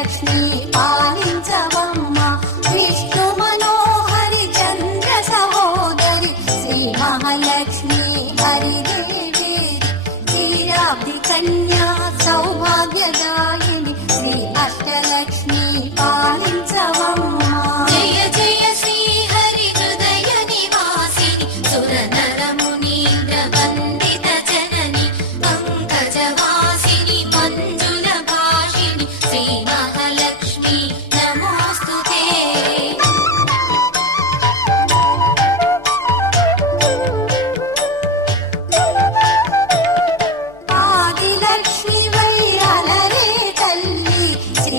అష్టలక్ష్మి పాలించవమ్మ విష్ణు మనోహరి చంద్ర సహోదరి శ్రీ మహాలక్ష్మి హరిదేవి క్షీరాబ్ది కన్యా సౌభాగ్యదాయిని శ్రీ అష్టలక్ష్మి పాలించవమ్మ